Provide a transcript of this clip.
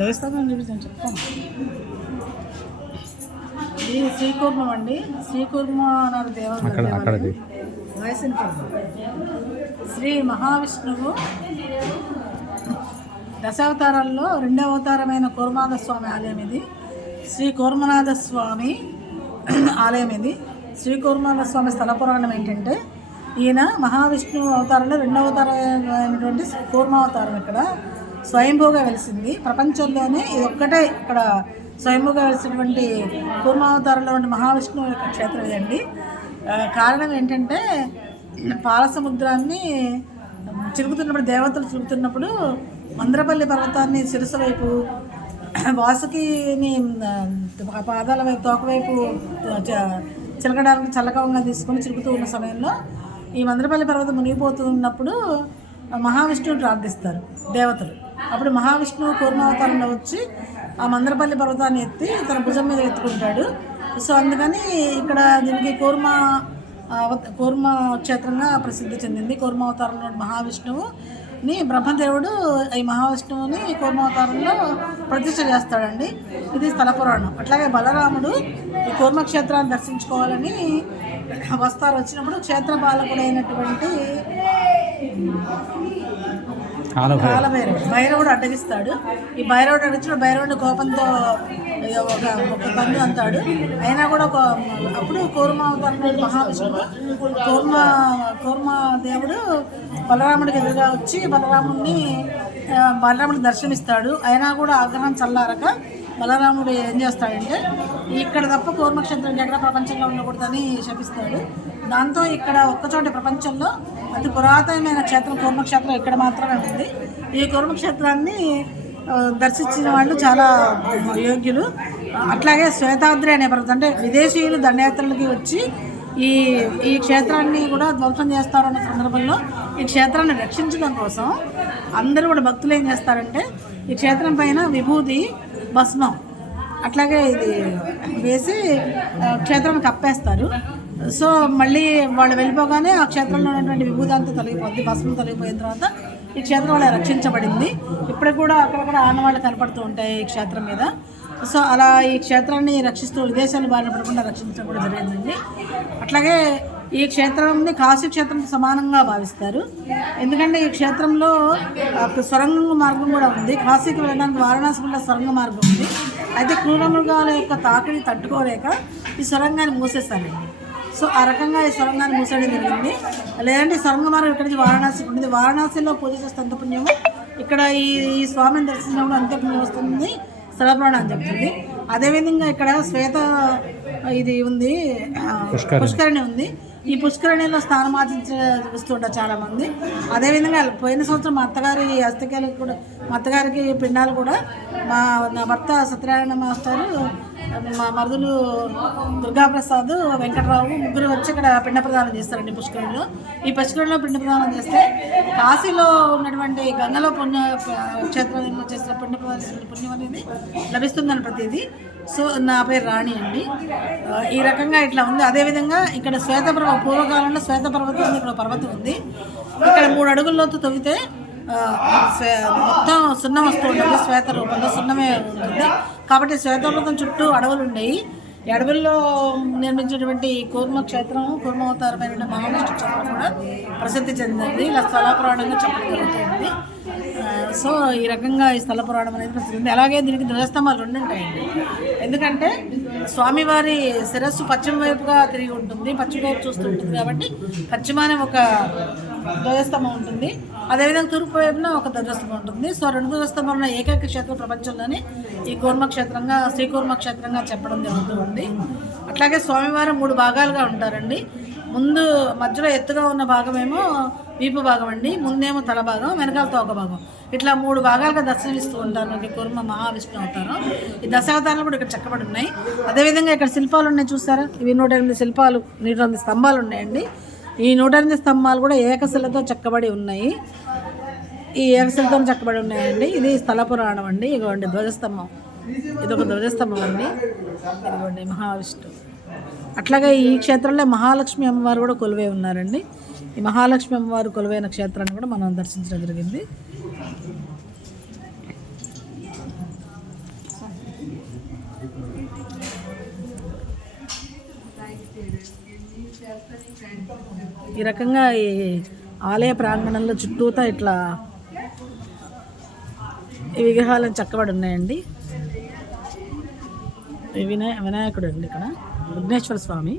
దేవస్థానం చూపించాను చెప్తాను. ఇది శ్రీకూర్మం అండి. శ్రీకూర్మనాథ దేవాలయం శ్రీ మహావిష్ణువు దశావతారాల్లో రెండవ అవతారమైన కూర్మనాథ స్వామి ఆలయం ఇది. శ్రీ కూర్మనాథ స్వామి ఆలయం ఇది. శ్రీ కూర్మనాథ స్వామి స్థల పురాణం ఏంటంటే, ఈయన మహావిష్ణువు అవతారంలో రెండవ అవతారమైనటువంటి కూర్మావతారం ఇక్కడ స్వయంభూగా వెలిసింది. ప్రపంచంలోనే ఇది ఒక్కటే ఇక్కడ స్వయంభూగా వెలిసినటువంటి కూర్మావతారంలో ఉన్న మహావిష్ణువు యొక్క క్షేత్రం ఇదండి. కారణం ఏంటంటే, పాల సముద్రాన్ని చిలుకుతున్నప్పుడు, దేవతలు చిలుకుతున్నప్పుడు మంద్రపల్లి పర్వతాన్ని శిరస్సు వైపు, వాసుకిని పాదాల వైపు, తోక వైపు చిలకడానికి చల్లకంగా తీసుకొని చిలుకుతూ ఉన్న సమయంలో ఈ మంద్రపల్లి పర్వతం మునిగిపోతూ ఉన్నప్పుడు మహావిష్ణువుని ప్రార్థిస్తారు దేవతలు. అప్పుడు మహావిష్ణువు కూర్మావతారంలో వచ్చి ఆ మంద్రపల్లి పర్వతాన్ని ఎత్తి తన భుజం మీద ఎత్తుకుంటాడు. సో అందుకని ఇక్కడ దీనికి కూర్మ క్షేత్రంగా ప్రసిద్ధి చెందింది. కూర్మావతారంలో మహావిష్ణువుని బ్రహ్మదేవుడు ఈ మహావిష్ణువుని కూర్మావతారంలో ప్రతిష్ఠ చేస్తాడండి. ఇది స్థల పురాణం. అట్లాగే బలరాముడు ఈ కూర్మక్షేత్రాన్ని దర్శించుకోవాలని వస్తారు. వచ్చినప్పుడు క్షేత్ర పాలకుడైనటువంటి భైరవుడు అడ్డగిస్తాడు. ఈ భైరవుడు అడ్డించిన భైరవుడి కోపంతో ఒక కన్ను అంటాడు. అయినా కూడా అప్పుడు కూర్మావతారం మహావిష్ణువు కూర్మ దేవుడు బలరాముడికి ఎదురుగా వచ్చి బలరాముడికి దర్శనమిస్తాడు. అయినా కూడా ఆగ్రహం చల్లారక బలరాముడు ఏం చేస్తాడంటే, ఇక్కడ తప్ప కూర్మక్షేత్రం ఎక్కడ ప్రపంచంలో ఉండకూడదని శపిస్తాడు. దాంతో ఇక్కడ ఒక్కచోట ప్రపంచంలో అతి పురాతనమైన క్షేత్రం కూర్మక్షేత్రం ఇక్కడ మాత్రమే ఉంది. ఈ కూర్మక్షేత్రాన్ని దర్శించిన వాళ్ళు చాలా యోగ్యులు. అట్లాగే శ్వేతాద్రి అనే పర్వతం, అంటే విదేశీయులు దండయాత్రలకి వచ్చి ఈ క్షేత్రాన్ని కూడా ధ్వంసం చేస్తారన్న సందర్భంలో ఈ క్షేత్రాన్ని రక్షించడం కోసం అందరూ కూడా భక్తులు ఏం చేస్తారంటే, ఈ క్షేత్రం పైన విభూతి, భస్మం అట్లాగే ఇది వేసి క్షేత్రాన్ని కప్పేస్తారు. సో మళ్ళీ వాళ్ళు వెళ్ళిపోగానే ఆ క్షేత్రంలో ఉన్నటువంటి విభూతి అంతా తొలగిపోద్ది. భస్మం తొలగిపోయిన తర్వాత ఈ క్షేత్రం వాళ్ళ రక్షించబడింది. ఇప్పుడు కూడా అక్కడక్కడ ఆనవాళ్ళు కనపడుతూ ఉంటాయి ఈ క్షేత్రం మీద. సో అలా ఈ క్షేత్రాన్ని రక్షిస్తూ విదేశాలు బారిన పడకుండా రక్షించడం కూడా జరిగిందండి. అట్లాగే ఈ క్షేత్రాన్ని కాశీ క్షేత్రం సమానంగా భావిస్తారు. ఎందుకంటే ఈ క్షేత్రంలో సొరంగ మార్గం కూడా ఉంది. కాశీకి వెళ్ళడానికి వారణాసి కూడా సొరంగ మార్గం ఉంది. అయితే క్రూర మృగాల యొక్క తాకిడి తట్టుకోలేక ఈ సొరంగాన్ని మూసేస్తారండి. సో ఆ రకంగా ఈ సొరంగాన్ని మూసేయడం జరిగింది. లేదంటే ఈ సొరంగ మార్గం ఇక్కడి నుంచి వారణాసి ఉంటుంది. వారణాసిలో పూజ చేస్తే అంత పుణ్యము, ఇక్కడ ఈ స్వామిని దర్శించినప్పుడు అంతే పుణ్యం వస్తుంది స్థలపురాణం అని చెప్తుంది. అదేవిధంగా ఇక్కడ శ్వేత ఇది ఉంది, పుష్కరిణి ఉంది. ఈ పుష్కరిణిలో స్నానం ఆచరిస్తుంటారు చాలామంది. అదేవిధంగా పోయిన సంవత్సరం మా అత్తగారికి పిండాలు కూడా నా భర్త సత్యనారాయణ మాస్టారు, మా మరుదులు దుర్గాప్రసాద్, వెంకటరావు ముగ్గురు వచ్చి ఇక్కడ పిండ ప్రదానం చేస్తారండి పుష్కరిణిలో. ఈ పుష్కరిణిలో పిండ ప్రదానం చేస్తే కాశీలో ఉన్నటువంటి గంగలో క్షేత్రంలో చేసిన పిండ ప్రదానం పుణ్యం అనేది లభిస్తుందని ప్రతిదీ. సో నా పేరు రాణి అండి. ఈ రకంగా ఇట్లా ఉంది. అదేవిధంగా ఇక్కడ పూర్వకాలంలో శ్వేతపర్వతం ఉంది. ఇక్కడ పర్వతం ఉంది. ఇక్కడ 3 అడుగుల లోతు తవ్వితే మొత్తం సున్నం వస్తూ ఉంటుంది. శ్వేత రూపంలో సున్నమే ఉంటుంది. కాబట్టి శ్వేతపర్వతం చుట్టూ అడవులు ఉన్నాయి. ఈ అడవుల్లో నిర్మించినటువంటి కూర్మక్షేత్రం, కూర్మావతారమైన మహావిష్ణు క్షేత్రం కూడా ప్రసిద్ధి చెందింది. ఇలా స్థల పురాణంగా చెప్పడం జరుగుతుంది. సో ఈ రకంగా ఈ స్థల పురాణం అనేది ప్రసిద్ధి. అలాగే దీనికి ధ్వజస్తంభాలు 2 ఉంటాయండి. ఎందుకంటే స్వామివారి శిరస్సు పశ్చిమ వైపుగా తిరిగి ఉంటుంది, పశ్చిమ వైపు చూస్తూ ఉంటుంది. కాబట్టి పశ్చిమానే ఒక ధ్వజస్తంభం ఉంటుంది. అదేవిధంగా తూర్పు వైపున ఒక ధ్వజస్తంభం ఉంటుంది. సో 2 ధ్వజస్తంభం ఉన్న ఏకైక క్షేత్రం ప్రపంచంలోనే ఈ కూర్మక్షేత్రంగా, శ్రీకూర్మక్షేత్రంగా చెప్పడం జరుగుతుంది. అట్లాగే స్వామివారు 3 భాగాలుగా ఉంటారండి. ముందు మధ్యలో ఎత్తుగా ఉన్న భాగమేమో వీపు భాగం అండి, ముందేమో తల భాగం, వెనకాల తోక భాగం, ఇట్లా 3 భాగాలుగా దర్శనమిస్తూ ఉంటారు మనకి కూర్మ మహావిష్ణు అవతారం. ఈ దశావతారాలు కూడా ఇక్కడ చెక్కబడి ఉన్నాయి. అదేవిధంగా ఇక్కడ శిల్పాలు ఉన్నాయి చూసారా, ఇవి 108 శిల్పాలు, 108 స్తంభాలు ఉన్నాయండి. ఈ 108 స్తంభాలు కూడా ఏకశిలతో చెక్కబడి ఉన్నాయి. ఈ ఏకశిలతో చెక్కబడి ఉన్నాయండి. ఇది స్థల పురాణం అండి. ఇదిగోండి ధ్వజస్తంభం, ఇదొక ధ్వజస్తంభం అండి. ఇదిగోండి మహావిష్ణు. అట్లాగే ఈ క్షేత్రంలో మహాలక్ష్మి అమ్మవారు కూడా కొలువై ఉన్నారండి. ఈ మహాలక్ష్మి అమ్మవారు కొలువైన క్షేత్రాన్ని కూడా మనం దర్శించడం జరిగింది. ఈ రకంగా ఈ ఆలయ ప్రాంగణంలో చుట్టూతా ఇట్లా ఈ విగ్రహాలను చెక్కబడి ఉన్నాయండి. వినాయకుడు అండి, ఇక్కడ విఘ్నేశ్వర స్వామి.